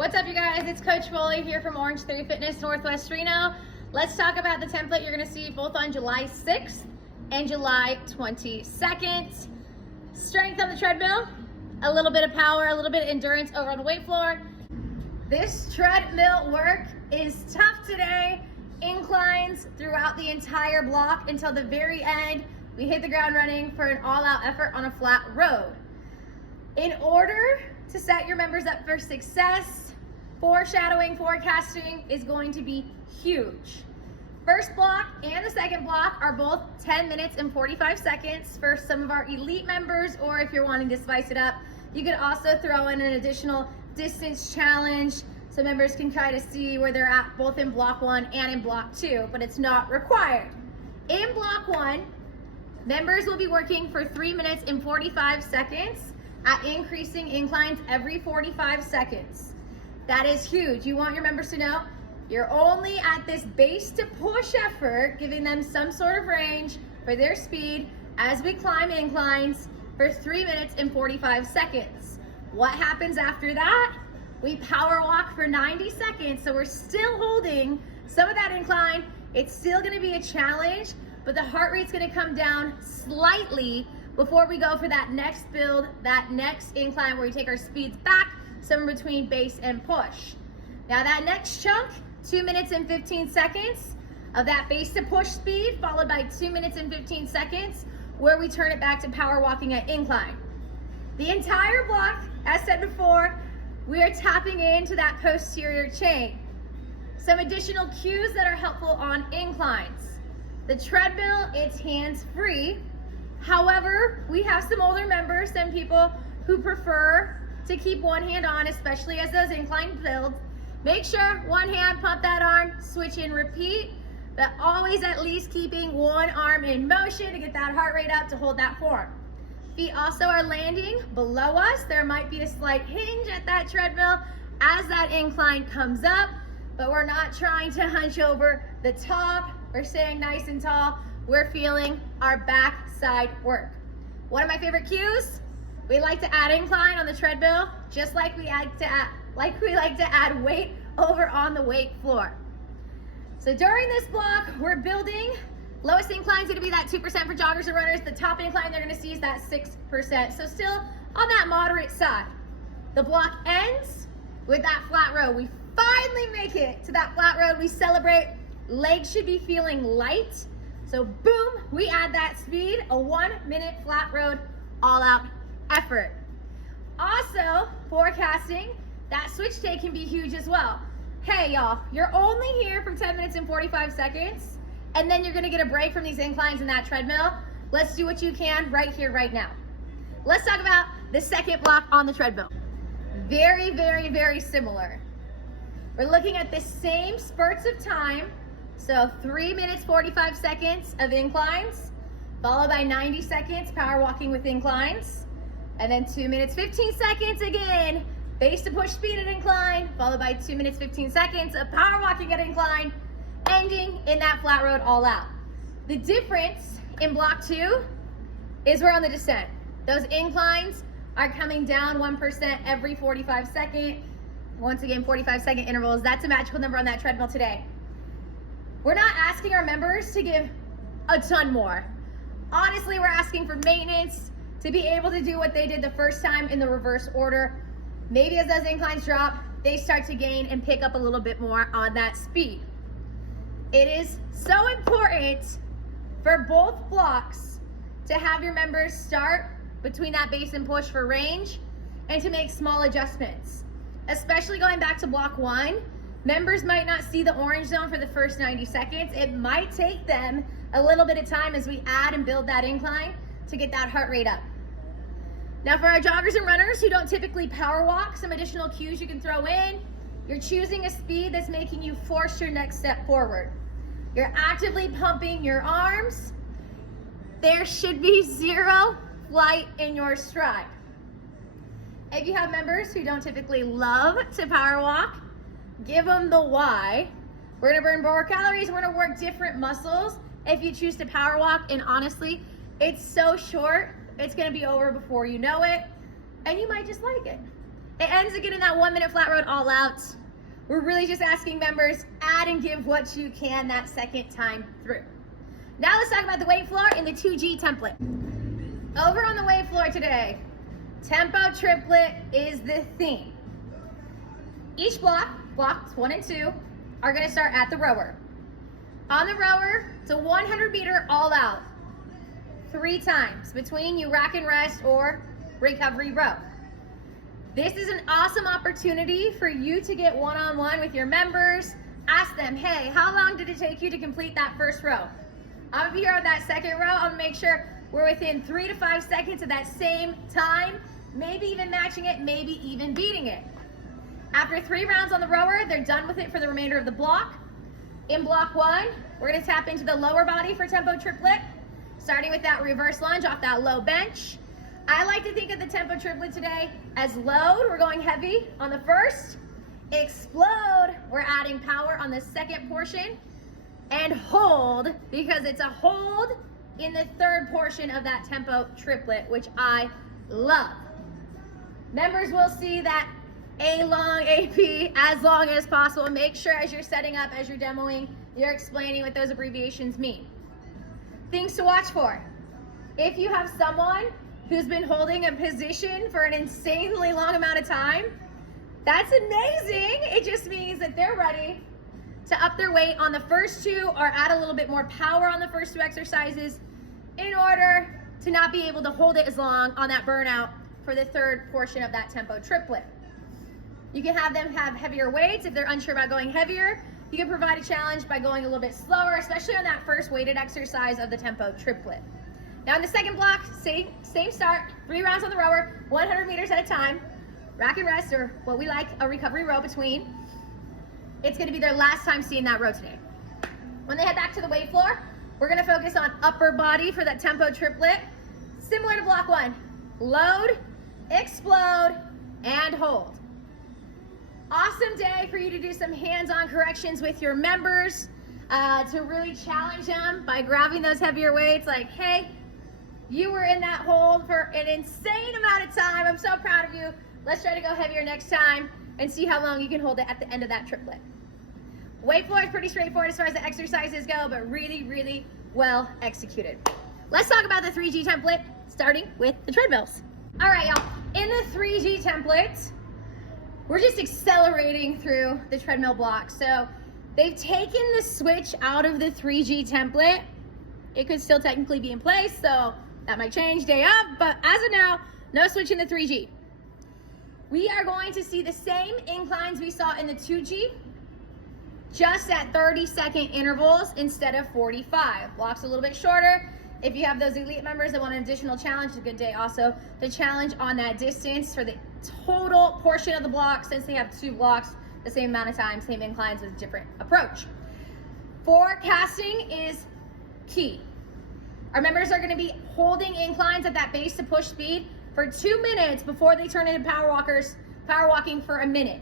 What's up, you guys? It's Coach Foley here from Orange Theory Fitness, Northwest Reno. Let's talk about the template you're going to see both on July 6th and July 22nd. Strength on the treadmill, a little bit of power, a little bit of endurance over on the weight floor. This treadmill work is tough today. Inclines throughout the entire block until the very end. We hit the ground running for an all-out effort on a flat road. In order to set your members up for success, foreshadowing, forecasting is going to be huge. First block and the second block are both 10 minutes and 45 seconds for some of our elite members, or if you're wanting to spice it up, you could also throw in an additional distance challenge so members can try to see where they're at both in block 1 and in block 2, but it's not required. In block 1, members will be working for 3 minutes and 45 seconds at increasing inclines every 45 seconds. That is huge. You want your members to know you're only at this base to push effort, giving them some sort of range for their speed as we climb inclines for 3 minutes and 45 seconds. What happens after that? We power walk for 90 seconds, so we're still holding some of that incline. It's still gonna be a challenge, but the heart rate's gonna come down slightly before we go for that next build, that next incline where we take our speeds back, somewhere between base and push. Now that next chunk, 2 minutes and 15 seconds of that base to push speed, followed by 2 minutes and 15 seconds where we turn it back to power walking at incline. The entire block, as said before, we are tapping into that posterior chain. Some additional cues that are helpful on inclines. The treadmill, it's hands-free. However, we have some older members, some people who prefer to keep one hand on, especially as those inclines build. Make sure one hand, pump that arm, switch and repeat, but always at least keeping one arm in motion to get that heart rate up to hold that form. Feet also are landing below us. There might be a slight hinge at that treadmill as that incline comes up, but we're not trying to hunch over the top. We're staying nice and tall. We're feeling our back side work. One of my favorite cues, we like to add incline on the treadmill, just like we like to add weight over on the weight floor. So during this block, we're building. Lowest incline is going to be that 2% for joggers and runners. The top incline they're going to see is that 6%. So still on that moderate side. The block ends with that flat road. We finally make it to that flat road. We celebrate. Legs should be feeling light. So boom, we add that speed, a 1 minute flat road, all out effort. Also, forecasting, that switch take can be huge as well. Hey y'all, you're only here for 10 minutes and 45 seconds, and then you're gonna get a break from these inclines in that treadmill. Let's do what you can right here, right now. Let's talk about the second block on the treadmill. Very, very, very similar. We're looking at the same spurts of time. So 3 minutes, 45 seconds of inclines, followed by 90 seconds power walking with inclines, and then 2 minutes, 15 seconds again, base to push speed at incline, followed by 2 minutes, 15 seconds of power walking at incline, ending in that flat road all out. The difference in block 2 is we're on the descent. Those inclines are coming down 1% every 45 second. Once again, 45-second intervals. That's a magical number on that treadmill today. We're not asking our members to give a ton more. Honestly, we're asking for maintenance to be able to do what they did the first time in the reverse order. Maybe as those inclines drop, they start to gain and pick up a little bit more on that speed. It is so important for both blocks to have your members start between that base and push for range and to make small adjustments. Especially going back to block 1, members might not see the orange zone for the first 90 seconds. It might take them a little bit of time as we add and build that incline to get that heart rate up. Now for our joggers and runners who don't typically power walk, some additional cues you can throw in. You're choosing a speed that's making you force your next step forward. You're actively pumping your arms. There should be zero flight in your stride. If you have members who don't typically love to power walk, give them the why. We're gonna burn more calories, we're gonna work different muscles if you choose to power walk, and honestly, it's so short, it's gonna be over before you know it, and you might just like it. It ends again in that 1 minute flat road all out. We're really just asking members, add and give what you can that second time through. Now let's talk about the weight floor in the 2G template. Over on the weight floor today, tempo triplet is the theme. Each block, blocks 1 and 2, are gonna start at the rower. On the rower, it's a 100 meter all out. 3 times between you rack and rest or recovery row. This is an awesome opportunity for you to get one-on-one with your members. Ask them, hey, how long did it take you to complete that first row? I'm gonna be here on that second row. I'm gonna make sure we're within 3 to 5 seconds of that same time, maybe even matching it, maybe even beating it. After 3 rounds on the rower, they're done with it for the remainder of the block. In block 1, we're gonna tap into the lower body for tempo triplet, starting with that reverse lunge off that low bench. I like to think of the tempo triplet today as load, we're going heavy on the first, explode, we're adding power on the second portion, and hold, because it's a hold in the third portion of that tempo triplet, which I love. Members will see that A long AP as long as possible. Make sure as you're setting up, as you're demoing, you're explaining what those abbreviations mean. Things to watch for. If you have someone who's been holding a position for an insanely long amount of time, that's amazing. It just means that they're ready to up their weight on the first 2 or add a little bit more power on the first 2 exercises in order to not be able to hold it as long on that burnout for the third portion of that tempo triplet. You can have them have heavier weights if they're unsure about going heavier. You can provide a challenge by going a little bit slower, especially on that first weighted exercise of the tempo triplet. Now in the second block, same start, 3 rounds on the rower, 100 meters at a time, rack and rest, or what we like, a recovery row between. It's gonna be their last time seeing that row today. When they head back to the weight floor, we're gonna focus on upper body for that tempo triplet. Similar to block 1, load, explode, and hold. Awesome day for you to do some hands-on corrections with your members, to really challenge them by grabbing those heavier weights like, hey, you were in that hold for an insane amount of time. I'm so proud of you. Let's try to go heavier next time and see how long you can hold it at the end of that triplet. Weight floor is pretty straightforward as far as the exercises go, but really, really well executed. Let's talk about the 3G template, starting with the treadmills. All right, y'all. In the 3G template, we're just accelerating through the treadmill block. So they've taken the switch out of the 3G template. It could still technically be in place, so that might change day of, but as of now, no switch in the 3G. We are going to see the same inclines we saw in the 2G, just at 30-second intervals instead of 45. Block's a little bit shorter. If you have those elite members that want an additional challenge, it's a good day also to challenge on that distance for the total portion of the block, since they have 2 blocks, the same amount of time, same inclines with different approach. Forecasting is key. Our members are going to be holding inclines at that base to push speed for 2 minutes before they turn into power walking for a minute.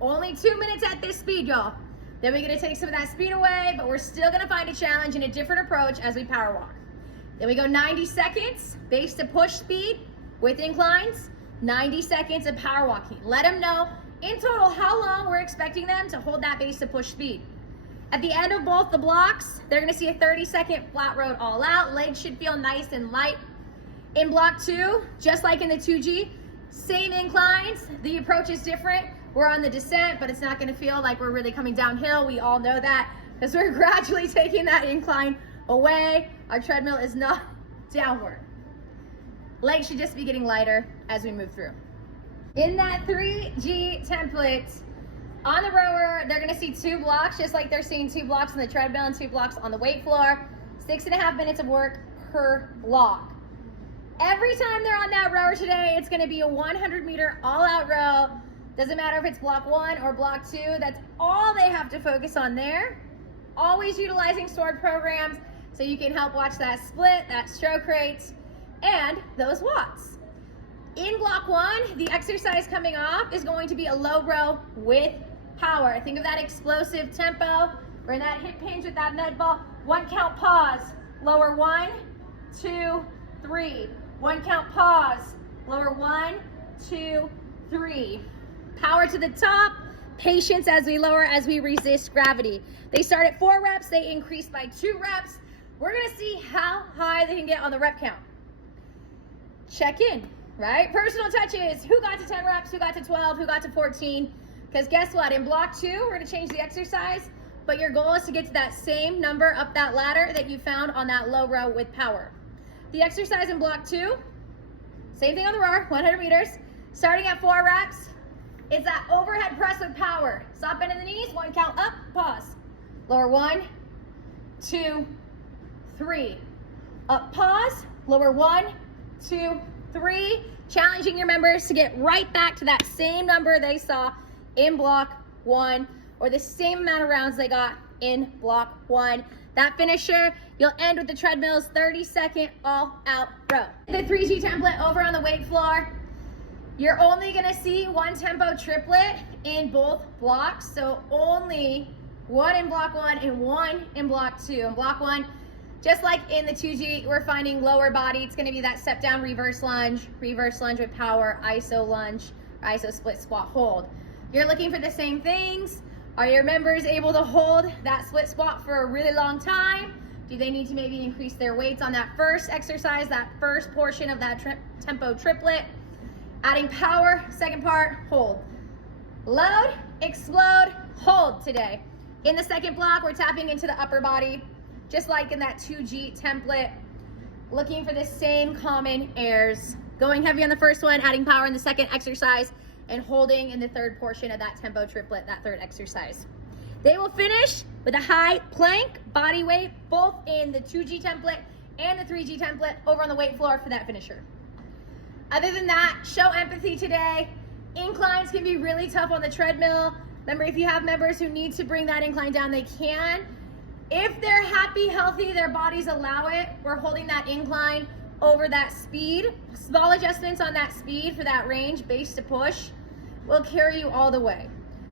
Only 2 minutes at this speed, y'all. Then we're gonna take some of that speed away, but we're still gonna find a challenge and a different approach as we power walk. Then we go 90 seconds, base to push speed with inclines, 90 seconds of power walking. Let them know in total how long we're expecting them to hold that base to push speed. At the end of both the blocks, they're gonna see a 30-second flat road all out. Legs should feel nice and light. In block 2, just like in the 2G, same inclines, the approach is different. We're on the descent, but it's not gonna feel like we're really coming downhill. We all know that because we're gradually taking that incline away. Our treadmill is not downward. Legs should just be getting lighter as we move through. In that 3G template, on the rower, they're gonna see 2 blocks, just like they're seeing 2 blocks on the treadmill and 2 blocks on the weight floor. 6.5 minutes of work per block. Every time they're on that rower today, it's gonna be a 100-meter all-out row. Doesn't matter if it's block 1 or block 2, that's all they have to focus on there. Always utilizing stored programs so you can help watch that split, that stroke rate, and those watts. In block 1, the exercise coming off is going to be a low row with power. Think of that explosive tempo. We're in that hip hinge with that med ball. 1 count pause, lower 1, 2, 3. 1 count pause, lower 1, 2, 3. Power to the top, patience as we lower, as we resist gravity. They start at 4 reps, they increase by 2 reps. We're gonna see how high they can get on the rep count. Check in, right? Personal touches, who got to 10 reps, who got to 12, who got to 14? Because guess what, in block 2, we're gonna change the exercise, but your goal is to get to that same number up that ladder that you found on that low row with power. The exercise in block 2, same thing on the rower, 100 meters, starting at 4 reps. It's that overhead press with power. Stop bending the knees, 1 count up, pause. Lower 1, 2, 3. Up, pause, lower 1, 2, 3. Challenging your members to get right back to that same number they saw in block 1, or the same amount of rounds they got in block 1. That finisher, you'll end with the treadmill's 30-second all-out row. The 3G template over on the weight floor. You're only gonna see 1 tempo triplet in both blocks, so only 1 in block 1 and 1 in block 2. In block 1, just like in the 2G, we're finding lower body. It's gonna be that step down reverse lunge with power, iso lunge, or iso split squat hold. You're looking for the same things. Are your members able to hold that split squat for a really long time? Do they need to maybe increase their weights on that first exercise, that first portion of that tempo triplet? Adding power, second part, hold. Load, explode, hold today. In the second block, we're tapping into the upper body, just like in that 2G template, looking for the same common airs. Going heavy on the first one, adding power in the second exercise, and holding in the third portion of that tempo triplet, that third exercise. They will finish with a high plank, body weight, both in the 2G template and the 3G template over on the weight floor for that finisher. Other than that, show empathy today. Inclines can be really tough on the treadmill. Remember, if you have members who need to bring that incline down, they can. If they're happy, healthy, their bodies allow it, we're holding that incline over that speed. Small adjustments on that speed for that range, base to push, will carry you all the way.